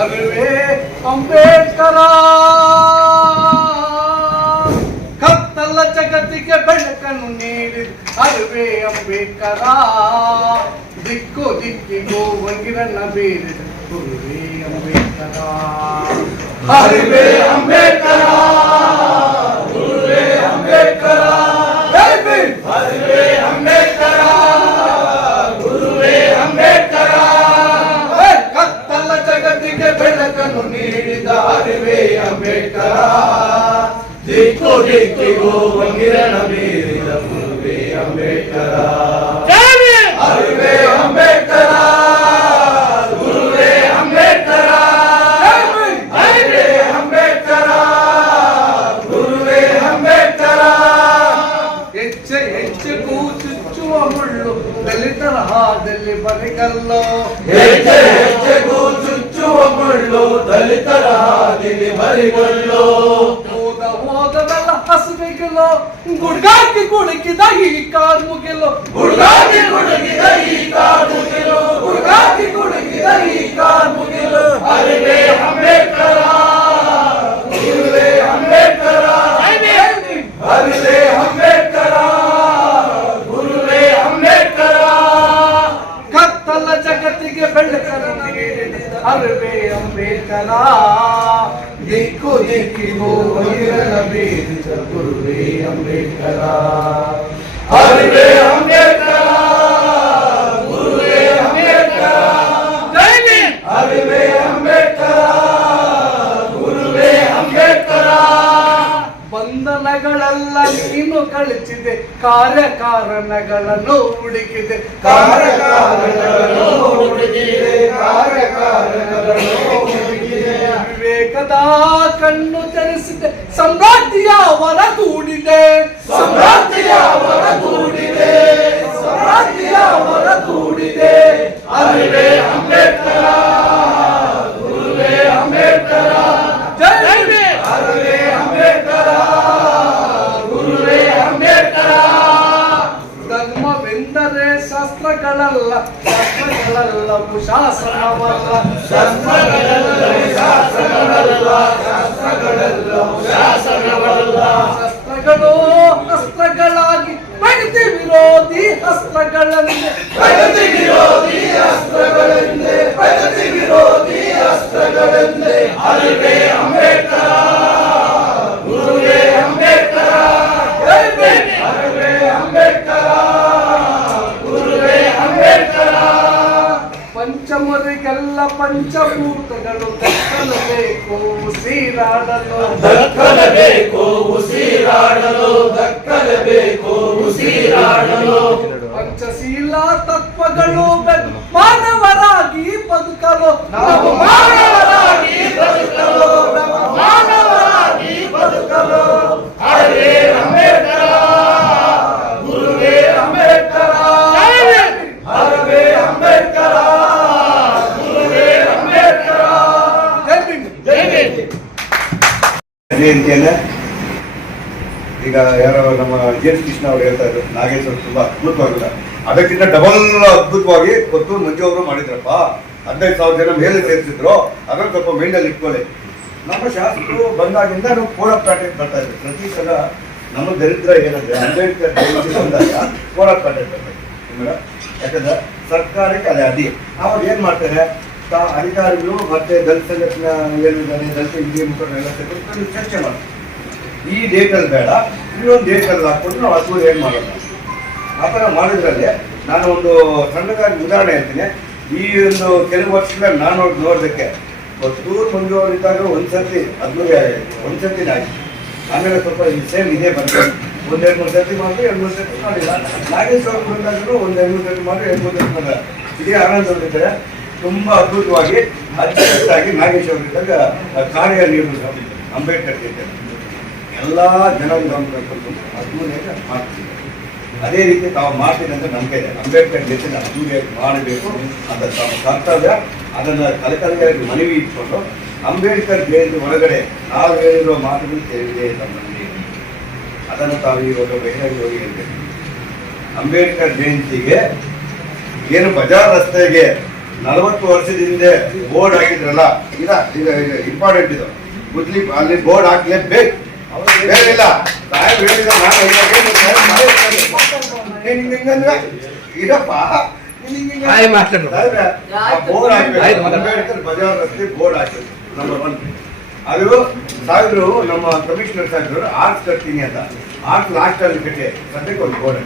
ಅರಿವೇ ಅಂಬೇಡ್ಕರ. ಕತ್ತಲ್ಲ ಜಗತ್ತಿಗೆ ಬೆಳಕನ್ನು ನೀಡಿ ಅರಿವೇ ಅಂಬೇಡ್ಕರ. ದಿಕ್ಕು ದಿಕ್ಕಿಗೂ ಒಂಗಿರನ್ನ ಬೀರಿದ ಗುರುವೇ ಅಂಬೇಡ್ಕರ. ಅರಿವೇ ಅಂಬೇಡ್ಕರ. ಜಗತ್ತಿಗೆ ಬೆಳಕನ್ನು ನೀಡಿದ ಅರಿವೇ ಅಂಬೇಡ್ಕರ ದಿಕ್ಕು ದಿಕ್ಕಿಗೂ ಕಿರಣ ಬೀರಿದ ಗುರುವೇ ಅಂಬೇಡ್ಕರ ಅರಿವೇ ಅಂಬೇಡ್ಕರ ಗುರುವೇ ಅಂಬೇಡ್ಕರ ಅರಿವೇ ಅಂಬೇಡ್ಕರ ಗುರುವೇ ಅಂಬೇಡ್ಕರ ಹೆಜ್ಜೆ ಹೆಜ್ಜೆಗೂ ಚುಚ್ಚುವ ಮುಳ್ಳು ದಲಿತರ ಹಾದಲ್ಲಿ ಬರಿಗಲ್ಲು ಹೆಜ್ಜೆ ಹೆಜ್ಜೆಗೂ ಚುಚ್ಚುವ ಮುಳ್ಳು ದಲಿತರ ಹಾದಿಲಿ ಬರಿಗೊಳ್ಳು ಹೋದ ಹೋದವೆಲ್ಲ ಹಸುವೆಗಲು ಗುಡ್ಗಾಕಿ ಕುಡುಕಿದ ಈ ಕಾರ್ಮುಗಿಲು ಗುಡ್ಗಾಕಿ ಗುಡುಗಿದ ಈ ಕಾಮುಗಿಲು ಗುಡ್ಗಾಕಿ ಗುಡುಗಿದ ಈ ಕಾರ್ ಮುಗಿಲು. ಅರಿವೆ ಅಂಬೇಡ್ಕರ ಗುರುವೇ ಅಂಬೇಡ್ಕರ. ಅರಿವೆ ಅಂಬೇಡ್ಕರ ಗುರುವೇ ಅಂಬೇಡ್ಕರ. ಕತ್ತಲ ಜಗತ್ತಿಗೆ ನೀಡಿದ ಅರಿವೇ ಅಂಬೇಡ್ಕರ ದಿಕ್ಕು ದಿಕ್ಕಿಗೂ ಬೀರಿದ ಗುರುವೇ ಅಂಬೇಡ್ಕರ. ಅರಿವೇ ಅಂಬೇಡ್ಕರ, ಗುರುವೇ ಅಂಬೇಡ್ಕರ! ಅರಿವೇ ಅಂಬೇಡ್ಕರ, ಗುರುವೇ ಅಂಬೇಡ್ಕರ. ಬಂಧನಗಳೆಲ್ಲ ನೀನು ಕಳಿಸಿದೆ, ಕಾರ್ಯಕಾರಣಗಳನ್ನು ಹುಡುಕಿದೆ. ಕಾರ್ಯಕಾರಣಗಳನ್ನು ಹುಡುಕಿದೆ, ಕಾರ್ಯಕಾರಣಗಳನ್ನು ఏకదా కన్ను తెరిసి ಶಾಸ್ತ್ರಗಳಲ್ಲ ಶಾಸ್ತ್ರಗಳಲ್ಲವು ಶಾಸನವಲ್ಲ ಶಾಸ್ತ್ರಗಳೆಲ್ಲವೂ ಶಾಸನವಲ್ಲ ಶಾಸ್ತ್ರಗಳೆಲ್ಲವೂ ಶಾಸನವಲ್ಲ ಪಂಚಮರಿಗೆಲ್ಲ ಪಂಚಭೂತಗಳು ದಕ್ಕಲಬೇಕು. ಸೀರಾಡಲು ದಕ್ಕಲೇಬೇಕು. ರೀತಿಯಲ್ಲೇ ಈಗ ಯಾರೋ ನಮ್ಮ ಜಿ ಎಸ್ ಕೃಷ್ಣ ಅವರು ಹೇಳ್ತಾ ಇದ್ರು, ನಾಗೇಶ್ ಅವರು ತುಂಬಾ ಅದ್ಭುತವಾಗಿಲ್ಲ ಅದಕ್ಕಿಂತ ಡಬಲ್ ಅದ್ಭುತವಾಗಿ ಗೊತ್ತು ಮಂಜು ಅವರು ಮಾಡಿದ್ರಪ್ಪ. ಹದಿನೈದು ಸಾವಿರ ಜನ ಮೇಲೆ ಸೇರಿಸಿದ್ರು. ಅದನ್ನ ಸ್ವಲ್ಪ ಮೈಂಡಲ್ಲಿ ಇಟ್ಕೊಳ್ಳಿ. ನಮ್ಮ ಶಾಸಕರು ಬಂದಾಗಿಂದ ನಾವು ಕೋಡ ಪ್ಯಾಟೆಂಟ್ ಬರ್ತಾ ಇದ್ವಿ ಪ್ರತಿ ಸಲ ನಮ್ಮ ದರಿದ್ರ ಏನಂದ್ರೆ ಅಂಬೇಡ್ಕರ್ ಜಯಂತಿ ಬಂದಾಗ ಕೋಡ ಪ್ಯಾಟೆಂಟ್ ಬರ್ತಾ ನಿಮ್ಗೆ ಯಾಕಂದ್ರೆ ಸರ್ಕಾರಕ್ಕೆ ಅದೇ ಅದಿ ಅವಾಗ ಏನ್ ಮಾಡ್ತಾರೆ ತಾ ಅಧಿಕಾರಿಗಳು ಮತ್ತೆ ದಲಿತ ಸಂಘಟನೆ ಏನಿದ್ದಾರೆ ದಲಿತ ಹಿರಿಯ ಮುಖಂಡರೆಲ್ಲ ಸೇರ್ಕೊಂಡು ಚರ್ಚೆ ಮಾಡ್ತಾರೆ. ಈ ಡೇಟಲ್ಲಿ ಬೇಡ, ಇನ್ನೊಂದು ಡೇಟಲ್ಲಿ ಹಾಕ್ಕೊಂಡು ನಾವು ಹತ್ತು ಏನು ಮಾಡೋಣ ಆ ಥರ ಮಾಡಿದ್ರಲ್ಲಿ ನಾನು ಒಂದು ಸಣ್ಣದಾಗಿ ಉದಾಹರಣೆ ಹೇಳ್ತೀನಿ. ಈ ಒಂದು ಕೆಲವು ವರ್ಷದಲ್ಲಿ ನಾನು ನೋಡಿ ನೋಡೋದಕ್ಕೆ ಹೊತ್ತೂರು ಮಂಜು ಅವರಿದ್ದಾಗ ಒಂದು ಒಂದ್ಸತಿನೇ ಆಯ್ತು. ಆಮೇಲೆ ಸ್ವಲ್ಪ ಸೇಮ್ ಇದೇ ಬಂತು. ಒಂದೆರಡು ಮೂರು ಸರ್ತಿ ಮಾಡಿ ಎರಡು ಮೂರು ಸರ್ತಿ ಮಾಡಿಲ್ಲ. ನಾಗೇಶ್ ಅವ್ರು ಬಂದಾಗಲೂ ಒಂದು ಎರಡು ಮೂರು ಸರ್ತಿ ಮಾಡಿ ಎರಡು ಮೂರು ಸರ್ತಿ ಮಾಡಿಲ್ಲ. ಇದೇ ಆನಂದ್ ಅವರಿದ್ದಾರೆ ತುಂಬಾ ಅದ್ಭುತವಾಗಿ ಅಚ್ಚುಕಟ್ಟಾಗಿ ನಾಗೇಶ್ ಅವರಿದ್ದಾಗ ಕಾರ್ಯ ನಿರ್ಮಿಸ ಅಂಬೇಡ್ಕರ್ ಗೆದ್ದರು ಎಲ್ಲ ಜನರು ಅದ್ಭುತ ಮಾಡ್ತಿದ್ದಾರೆ. ಅದೇ ರೀತಿ ತಾವು ಮಾಡ್ತೀನಿ ಅಂತ ನಂಬಿಕೆ ಇದೆ. ಅಂಬೇಡ್ಕರ್ ಜೊತೆ ಅದ್ಭುತ ಮಾಡಬೇಕು ಅಂತ ತಮ್ಮ ಕರ್ತವ್ಯ. ಅದನ್ನು ಕಲಕಲಿಯಾಗಿ ಮನವಿ ಇಟ್ಕೊಂಡು ಅಂಬೇಡ್ಕರ್ ಜಯಂತಿ ಒಳಗಡೆ ನಾವು ಹೇಳಿರುವ ಮಾತುಗಳು ಸೇರಿದೆ ನಮ್ಮಲ್ಲಿ ಅದನ್ನು ತಾವು ಇವಾಗ ಬಹಿರಂಗವಾಗಿ ಹೇಳ್ಬೇಕು ಅಂಬೇಡ್ಕರ್ ಜಯಂತಿಗೆ ಏನು ಬಜಾರ್ ರಸ್ತೆಗೆ ನಲವತ್ತು ವರ್ಷದ ಹಿಂದೆ ಬೋರ್ಡ್ ಹಾಕಿದ್ರಲ್ಲ ಇಲ್ಲ ಈಗ ಇಂಪಾರ್ಟೆಂಟ್ ಇದು. ಮುಸ್ಲಿಂ ಅಲ್ಲಿ ಬೋರ್ಡ್ ಹಾಕ್ಲೇಬೇಕು. ಬೇರೆ ಇಲ್ಲ. ಸಾಹೇಬ್ ಹೇಳಿದ ನಾನು ಬೋರ್ಡ್ ಹಾಕಿ. ಅಂಬೇಡ್ಕರ್ ಬಜಾರ್ ರಸ್ತೆ ಬೋರ್ಡ್ ಹಾಕಿದ್ರು ನಂಬರ್ ಒನ್ ಅದು ಸಾವಿರ ನಮ್ಮ ಕಮಿಷನರ್ ಸಾಹೇಬ್ರು ಆರ್ಟ್ಸ್ ಕಟ್ತೀನಿ ಅಂತ. ಆರ್ಟ್ಸ್ ಲಾಸ್ಟ್ ಅಲ್ಲಿ ಕಟ್ಟಿ. ಸದ್ಯಕ್ಕೆ ಒಂದು ಬೋರ್ಡ್